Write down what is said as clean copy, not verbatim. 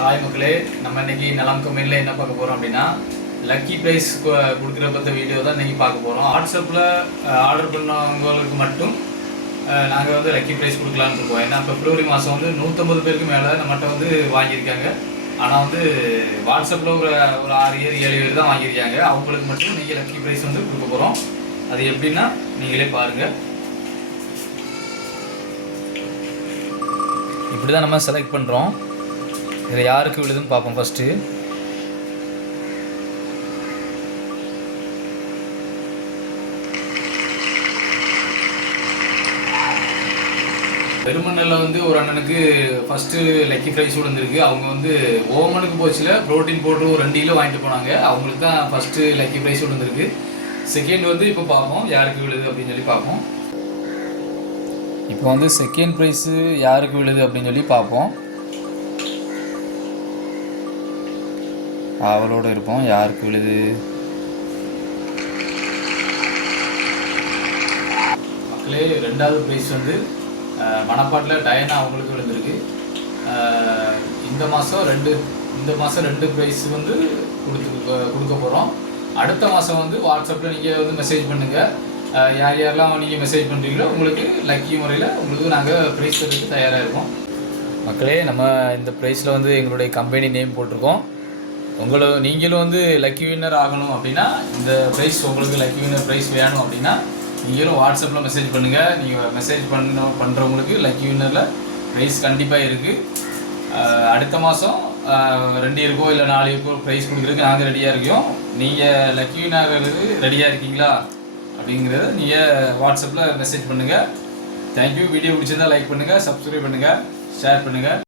Hi மக்களே, நம்ம இன்னைக்கு நலம் கம்பெனியில் என்ன பார்க்க போகிறோம் அப்படின்னா லக்கி ப்ரைஸ் கொடுக்குற பற்ற வீடியோ தான் இன்றைக்கி பார்க்க போகிறோம். வாட்ஸ்அப்பில் ஆர்டர் பண்ணவங்களுக்கு மட்டும் நாங்கள் வந்து லக்கி ப்ரைஸ் கொடுக்கலான்னு இருக்கோம். ஏன்னா பிப்ரவரி மாதம் வந்து 150 பேருக்கு மேலே நம்மகிட்ட வந்து வாங்கியிருக்காங்க. ஆனால் வந்து வாட்ஸ்அப்பில் ஒரு 6 பேர் 7 பேர் தான் வாங்கியிருக்காங்க. அவங்களுக்கு மட்டும் இன்றைக்கி லக்கி ப்ரைஸ் வந்து கொடுக்க போகிறோம். அது எப்படின்னா நீங்களே பாருங்கள். இப்படி தான் நம்ம செலக்ட் பண்ணுறோம். இதில் யாருக்கு விழுதுன்னு பார்ப்போம். ஃபஸ்ட்டு பெருமண்ணில் வந்து ஒரு அண்ணனுக்கு ஃபஸ்ட்டு லக்கி ப்ரைஸ் விழுந்திருக்கு. அவங்க வந்து ஓமனுக்கு போச்சுல ப்ரோட்டீன் பவுடர் ஒரு 2 கிலோ வாங்கிட்டு போனாங்க. அவங்களுக்கு தான் ஃபஸ்ட்டு லக்கி ப்ரைஸ் விழுந்திருக்கு. செகண்ட் வந்து இப்போ பார்ப்போம் யாருக்கு விழுது அப்படின்னு சொல்லி பார்ப்போம். இப்போ வந்து செகண்ட் ப்ரைஸு யாருக்கு விழுது அப்படின்னு சொல்லி பார்ப்போம். அவளோட இருப்போம். யாருக்கு விழுது? மக்களே, 2வது ப்ரைஸ் வந்து மணப்பாட்டில் டயனா அவங்களுக்கு விழுந்திருக்கு. இந்த மாதம் 2 ப்ரைஸ் வந்து கொடுக்க போகிறோம். அடுத்த மாதம் வந்து வாட்ஸ்அப்பில் நீங்கள் வந்து மெசேஜ் பண்ணுங்கள். யாரெல்லாம் நீங்கள் மெசேஜ் பண்ணுறீங்களோ உங்களுக்கு லக்கி முறையில் உங்களுக்கு நாங்கள் ப்ரைஸ் தரதுக்கு தயாராக இருக்கோம். மக்களே, நம்ம இந்த ப்ரைஸில் வந்து எங்களுடைய கம்பெனி நேம் போட்டிருக்கோம். நீங்களும் வந்து லக்கி வின்னர் ஆகணும் அப்படின்னா, இந்த ப்ரைஸ் உங்களுக்கு லக்கி வின்னர் ப்ரைஸ் வேணும் அப்படின்னா நீங்களும் வாட்ஸ்அப்பில் மெசேஜ் பண்ணுங்கள். நீங்கள் மெசேஜ் பண்ணுறவங்களுக்கு லக்கி வின்னரில் ப்ரைஸ் கண்டிப்பாக இருக்குது. அடுத்த மாதம் 2 இருக்கோ இல்லை 4 இருக்கோ ப்ரைஸ் கொடுக்குறதுக்கு நாங்கள் ரெடியாக இருக்கோம். நீங்கள் லக்கி வின் ஆகிறதுக்கு ரெடியாக இருக்கீங்களா அப்படிங்கிறத நீங்கள் வாட்ஸ்அப்பில் மெசேஜ் பண்ணுங்கள். தேங்க்யூ. வீடியோ பிடிச்சிருந்தால் லைக் பண்ணுங்கள், சப்ஸ்கிரைப் பண்ணுங்கள், ஷேர் பண்ணுங்கள்.